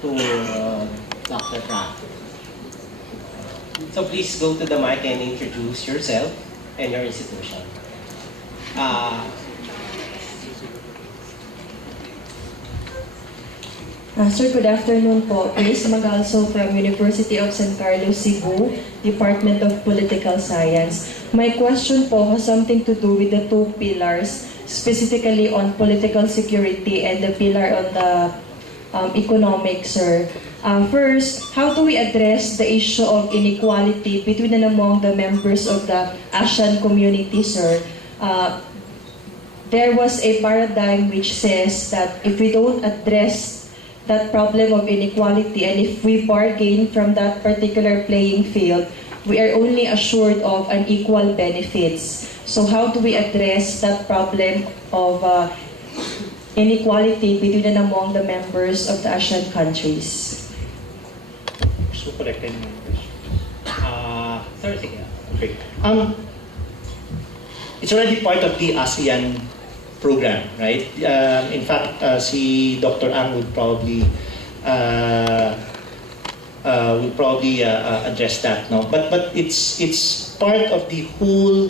to Dr. Kraft. So please go to the mic and introduce yourself and your institution. Sir, good afternoon po. Grace Magalso from University of San Carlos, Cebu, Department of Political Science. My question po has something to do with the two pillars, specifically on political security and the pillar on the economic, sir. First, how do we address the issue of inequality between and among the members of the ASEAN community, sir? There was a paradigm which says that if we don't address that problem of inequality and if we bargain from that particular playing field, we are only assured of unequal benefits. So how do we address that problem of inequality between and among the members of the ASEAN countries? So corrected mo. Sir, sige. Okay. It's already part of the ASEAN program, right? In fact, si Dr. Ang would probably address that, no? But it's part of the whole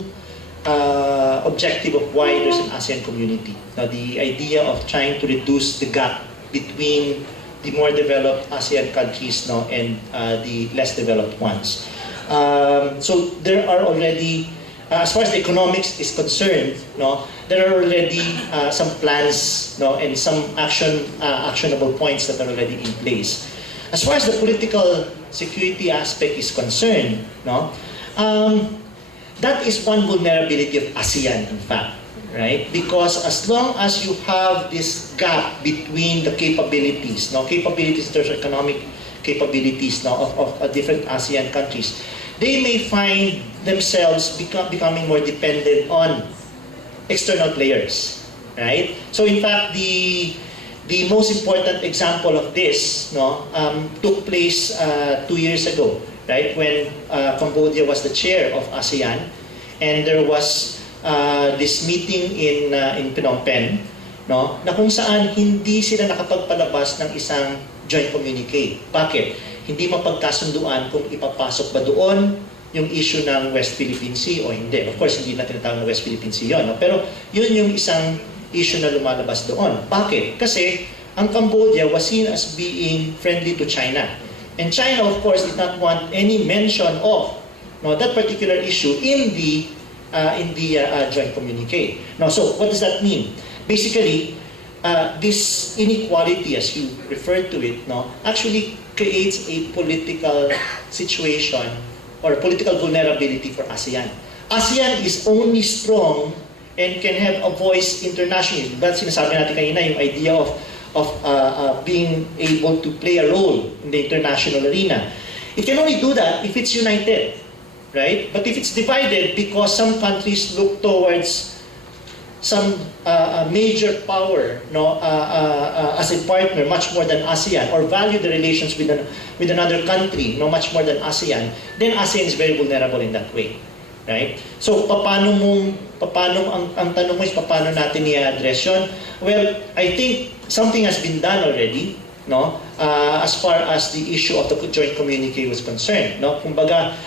objective of why there's an ASEAN community. Now, the idea of trying to reduce the gap between the more developed ASEAN countries, no, and the less developed ones. So there are already, as far as the economics is concerned, no, there are already some plans, no, and some actionable points that are already in place. As far as the political security aspect is concerned, no, that is one vulnerability of ASEAN, in fact, right? Because as long as you have this gap between the capabilities, no, capabilities in terms of economic capabilities, no, of different ASEAN countries, they may find themselves becoming more dependent on external players, right? So in fact, the most important example of this, no, took place 2 years ago, right? When Cambodia was the chair of ASEAN, and there was this meeting in Phnom Penh, no, na kung saan hindi sila nakapagpalabas ng isang joint communique. Bakit? Hindi mapagkasunduan kung ipapasok ba doon yung issue ng West Philippine Sea o hindi. Of course, hindi natin tinatawag na West Philippine Sea yun, no? Pero yun yung isang issue na lumalabas doon. Bakit? Kasi ang Cambodia was seen as being friendly to China. And China, of course, did not want any mention of, no, that particular issue in the joint communique. Now, so what does that mean? Basically, this inequality, as you referred to it, no, actually creates a political situation or political vulnerability for ASEAN. ASEAN is only strong and can have a voice internationally. That's sinasabi natin kanina, yung idea of being able to play a role in the international arena. It can only do that if it's united, right? But if it's divided because some countries look towards some major power, no, as a partner much more than ASEAN, or value the relations with another country, no, much more than ASEAN, then ASEAN is very vulnerable in that way, right? So paano ang tanong mo is paano natin i-address yun? Well, I think something has been done already, no, as far as the issue of the joint communique was concerned, no. Kumbaga,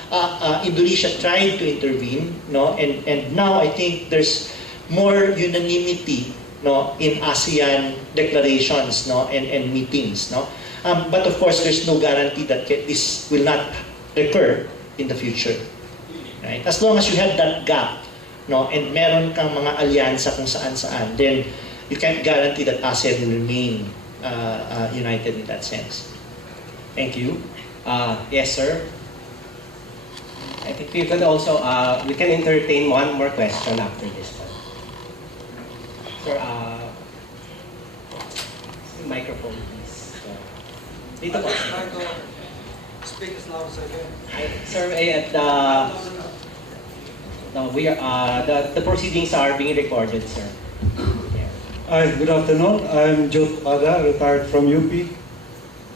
Indonesia tried to intervene, no, and now I think there's more unanimity, no, in ASEAN declarations, no, and meetings, no. But of course, there's no guarantee that this will not recur in the future, right? As long as you have that gap, no, and meron kang mga alyansa kung saan-saan, then you can't guarantee that ASEAN will remain united in that sense. Thank you. Yes, sir. I think we could also we can entertain one more question after this one. Sir, microphone, please. Dito po. Speak as loud as I can. Sir, the proceedings are being recorded, sir. Yeah. Hi, good afternoon. I'm Joe Pada, retired from UP.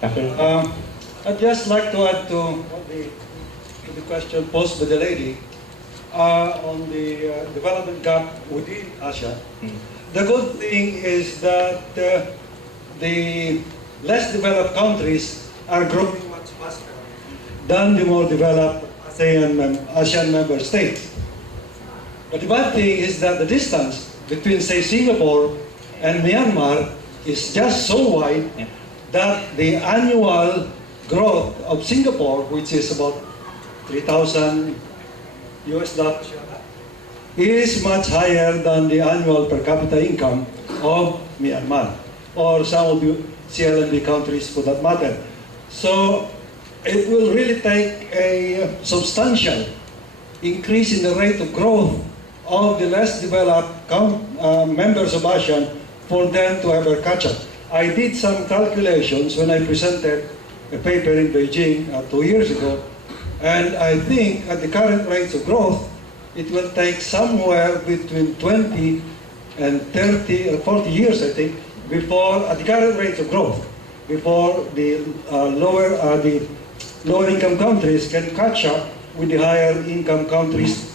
I'd just like to add to the question posed by the lady on the development gap within ASEAN. The good thing is that the less developed countries are growing much faster than the more developed ASEAN member states. But the bad thing is that the distance between, say, Singapore and Myanmar is just so wide that the annual growth of Singapore, which is about 3,000 US dollars, is much higher than the annual per capita income of Myanmar, or some of the CLMV countries for that matter. So it will really take a substantial increase in the rate of growth of the less developed members of ASEAN for them to ever catch up. I did some calculations when I presented a paper in Beijing 2 years ago, and I think at the current rates of growth, it will take somewhere between 20 and 30 or 40 years, I think, before, at the current rates of growth, before the lower income countries can catch up with the higher income countries'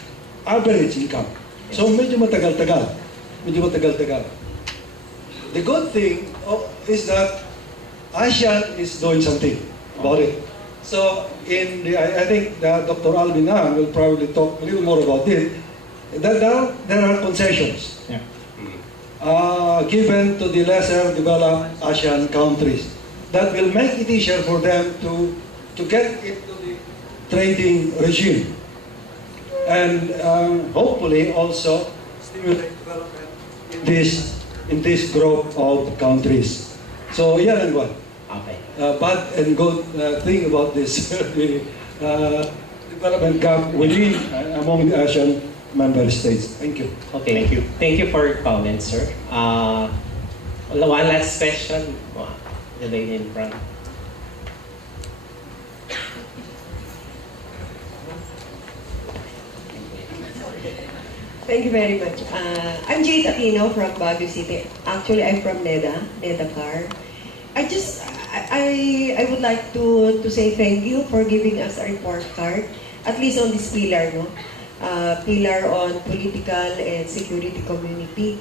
average income. So medyo matagal-tagal. Medyo matagal-tagal. The good thing is that ASEAN is doing something about it. So I think that Dr. Alvin Ang will probably talk a little more about it. There are concessions given to the lesser developed ASEAN countries that will make it easier for them to get into the trading regime, and hopefully also stimulate development in this group of countries. So yan ang one. Okay. Bad and good thing about this the development gap within among the ASEAN member states. Thank you. Okay. Thank you. Thank you for your comments, sir. One last question. The lady in front. Thank you very much. I'm Jade Aquino from Baguio City. Actually, I'm from NEDA Car. I would like to say thank you for giving us a report card, at least on this pillar, no? Pillar on political and security community.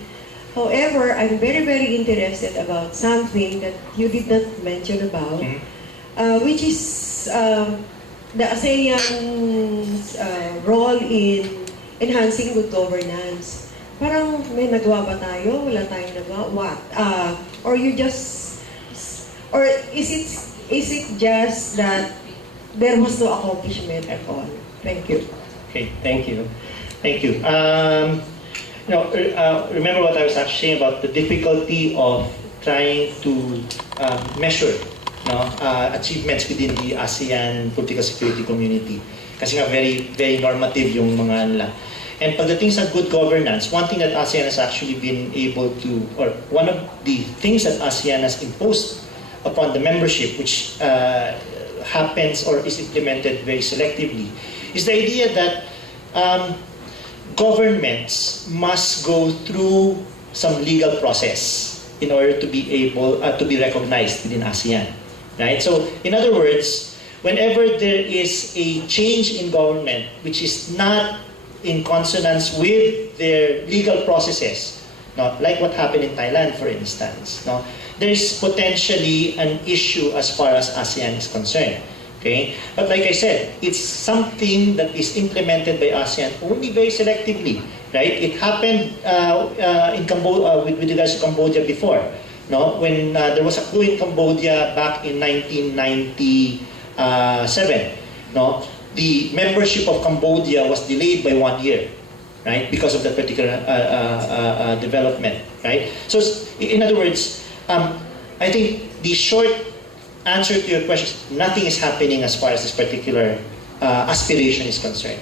However, I'm very, very interested about something that you did not mention about, which is the ASEAN's role in enhancing good governance. Parang may nagawa ba tayo? Wala tayong nagawa? What? Or you just, or is it just that there was no accomplishment at all? Thank you. Okay, thank you. Thank you. Remember what I was actually saying about the difficulty of trying to measure achievements within the ASEAN political security community. Kasi nga very, very normative yung mga nila. And pagdating sa good governance, one thing that ASEAN has actually been able to, or one of the things that ASEAN has imposed upon the membership, which happens or is implemented very selectively, is the idea that governments must go through some legal process in order to be able to be recognized within ASEAN, right? So, in other words, whenever there is a change in government which is not in consonance with their legal processes, like what happened in Thailand, for instance, there is potentially an issue as far as ASEAN is concerned. Okay? But like I said, it's something that is implemented by ASEAN only very selectively, right? It happened in Cambodia, with regards to Cambodia before, when there was a coup in Cambodia back in 1997, the membership of Cambodia was delayed by 1 year, right? Because of that particular development, right? So, in other words, I think the short answer to your question is nothing is happening as far as this particular aspiration is concerned.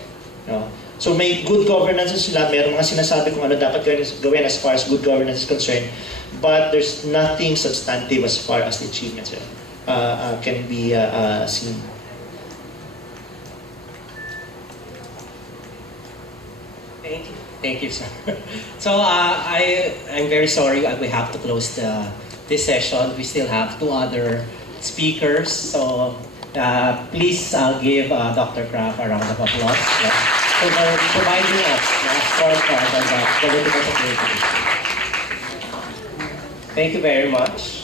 So may good governance sila, mayroong mga sinasabi kung ano dapat gawin as far as good governance is concerned, but there's nothing substantive as far as the achievements can be seen. Thank you, sir. So I'm very sorry we have to close this session. We still have 2 other speakers. So please give Dr. Kraft a round of applause for providing us a short part of the political security. Thank you very much.